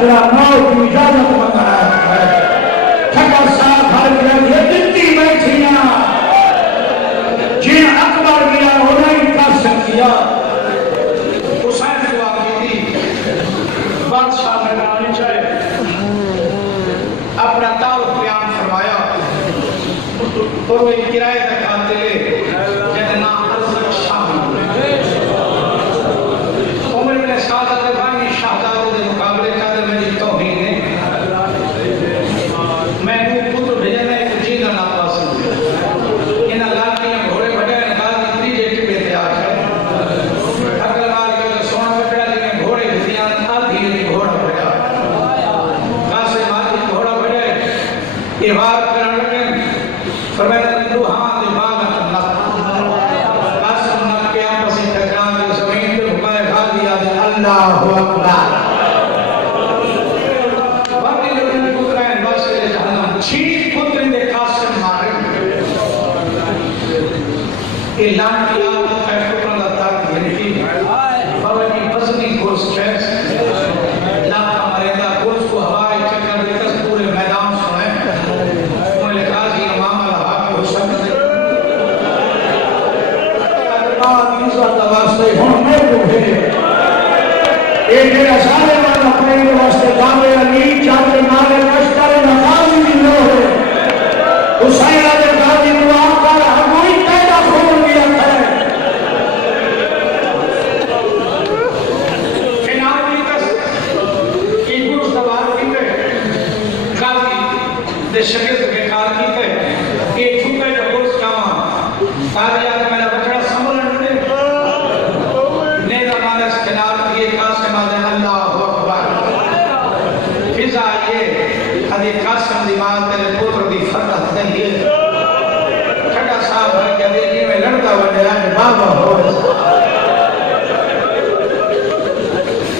जरा मौत की इजाजत मंगाया है ठगा साहब हर ये दिल्ली बैठिया जिन अकबर मिया उन्हें कासिम किया हुसैन दुआ की थी बादशाह ने आनी चाहे अपना ताल्लुक बयान फरमाया और वे किराए तक आते ले जितना अरज़ शामिल उम्र ने सादा बानी शाहजादे के मुकाबले का मेरी तौहीन है मैं पुत्र भेजना एक जीना ना पास इन अल्लाह के घोड़े बड़े निकाल इतनी जेटी पे तैयार है अगल बार के सोना पकड़ा के घोड़े धियान आधी घोड़ा बड़ा कासे माजी घोड़ा बड़े ये बात करने लगे फरमाया तू हां दिमाग अल्लाह कासम ना के आपस में टकरा के जमीन पे घुमाए खा दिया अल्लाहु अकबर बाकी लोग पुत्र हैं बस ये जहन्नम छीन पुत्र ने कासम मारे ये लान किया है पुत्र का ताक यही बाबा की बसनी को स्ट्रेस लाख मर्यादा पुरुष को हवाई चक्कर देकर पूरे मैदान सुने उन्होंने लिखा कि इमाम अल-हक हुसैन ने आज इस वास्ते हम मैं को भेजे ये मेरा सारे वाला अपने वास्ते गावे अली चादर मारे लश्कर नकाजी भी लो है हुसैन ने गाजी दुआ कर हमारी पैदा खोल दिया है फिनाली का की गुरु सवार की है गाजी दे शगीर के कार की है कि छुपे जो गुरु कामा सारे यार मेरा बचड़ा संभलन ने नेता मानस किनार की कासिम अल्लाहु अकबर फिजा ये हदी कासिम दी मां तेरे पुत्र दी फतह नहीं है ठगा साहब भर के दे जी में लड़ता वडे आज बाबा हो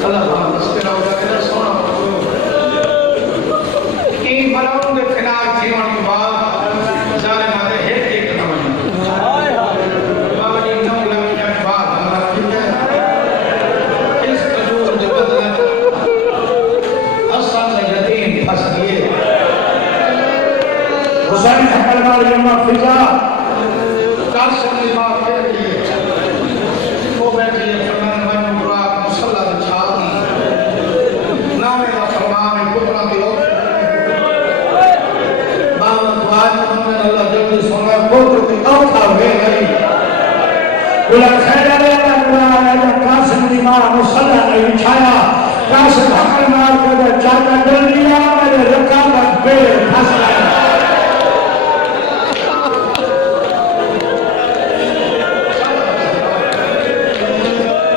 अल्लाह मुस्किन हो गया सोना की मलाउं दे फिनार जीवन के बाद सारे मारे हेट एक नमन बाबा जी 9 लाख के बाद हमारा कितना इस कजूर जो बदला असल से यतीम फंस गए हुसैन हकल वाली अम्मा फिजा कासिम की मां फिर गई वो बैठी है फरमान मैं मुराद मुसल्ला के छाप नामे का फरमान पुत्रा की ओर बाबा दुआ में अल्लाह जल्दी सोना पुत्र की औखा हुए गई बोला खैर अल्लाह कासिम की मां मुसल्ला ने बिछाया कासिम हकल मार के चाचा डर लिया मेरे रकाबत पे फंस गया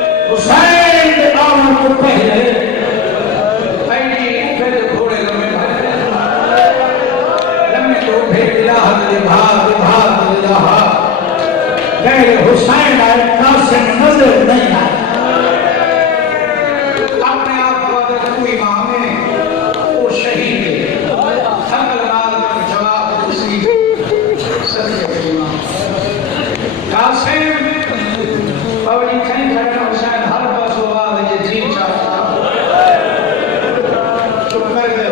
हुसैन आमद को पहले पहली फिर घोड़े लम्बे तो भेज इलाहा गैर हुसैन आए कासिम नजर नहीं आए अपने आप को अगर कोई इमाम है वो शहीद है हकल मार का जवाब दूसरी सत्य इमाम कासिम पवनी कहीं घटना हुसैन हर पास आवाज है जी चाचा चुप कर गए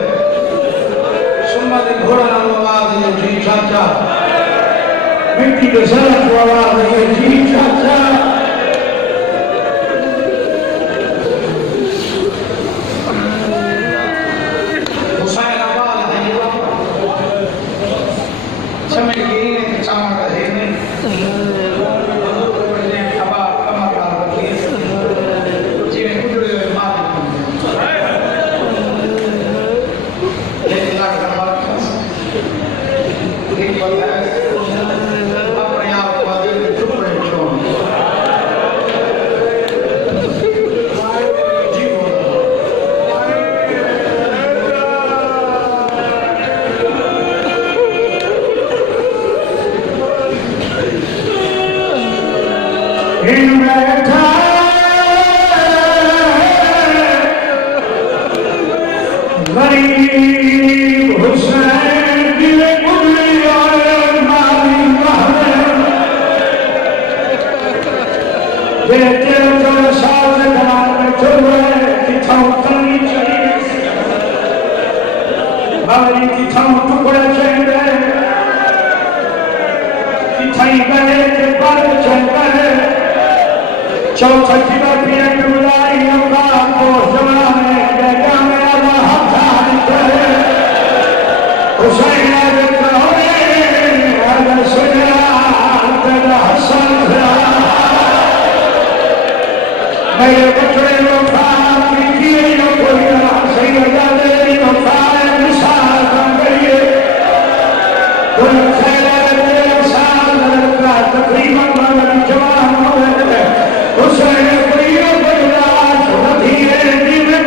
सुम्मा दे घोड़ा नाल आवाज है जी चाचा मिट्टी के सड़क को आवाज है जी चाचा हुसैन आवाज है समझ गई है चामा का है नहीं अपने आप को चुप रहे छोड़ सारी किथां टुकड़ा चंद किथां गले के पर चंद चौथा किला पिया बुलाई लंबा को जमाने जगह में अल्लाह हाथ करे हुसैन ने कहा अगर सुना तेरा हसन मेरे बचड़े लोग किए लो कोई ना सही जाने लो सारे मिसाल बन गई कोई खैर साल का तकरीबन वाली जवान हो गए हुसैन कोई बड़ा धीरे धीरे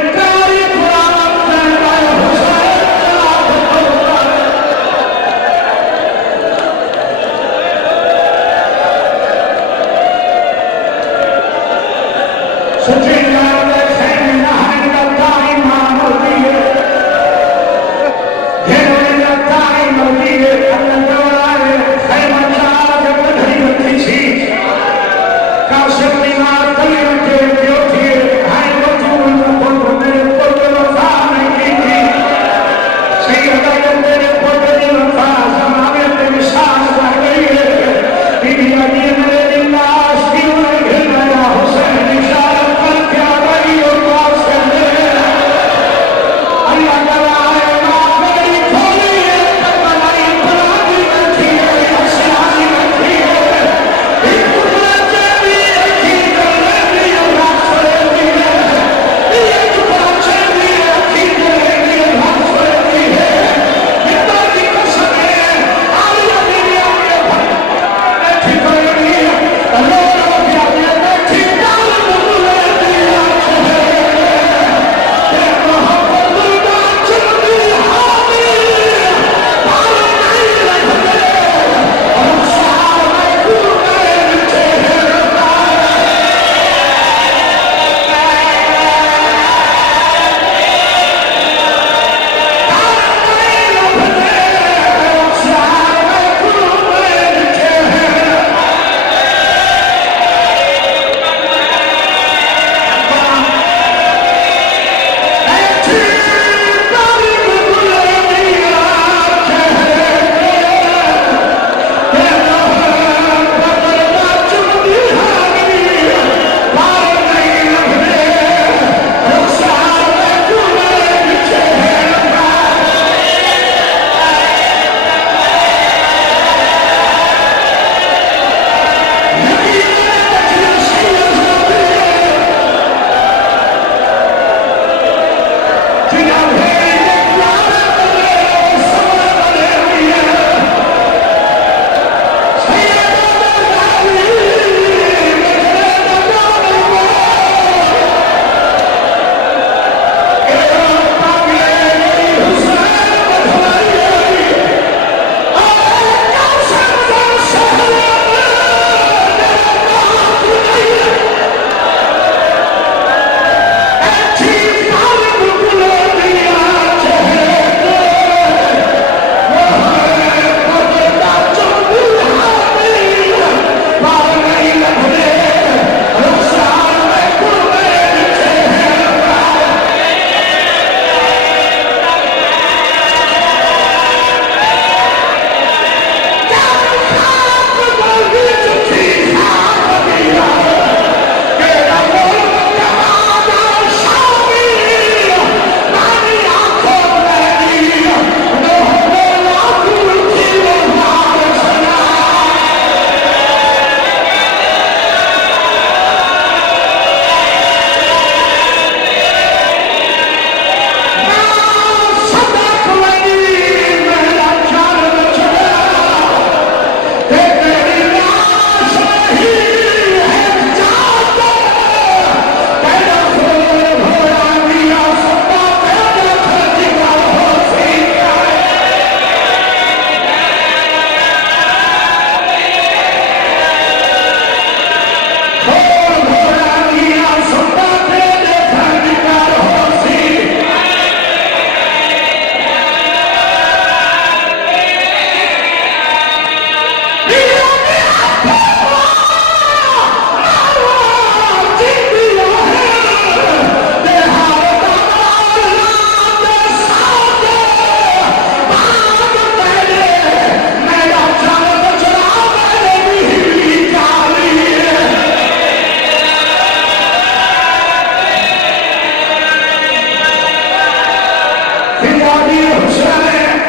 यादी हुसैन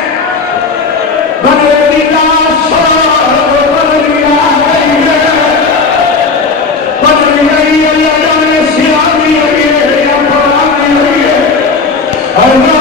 बदली ना सोर बदली आ गई है बदली गई है या जाने सियानी है या पुरानी है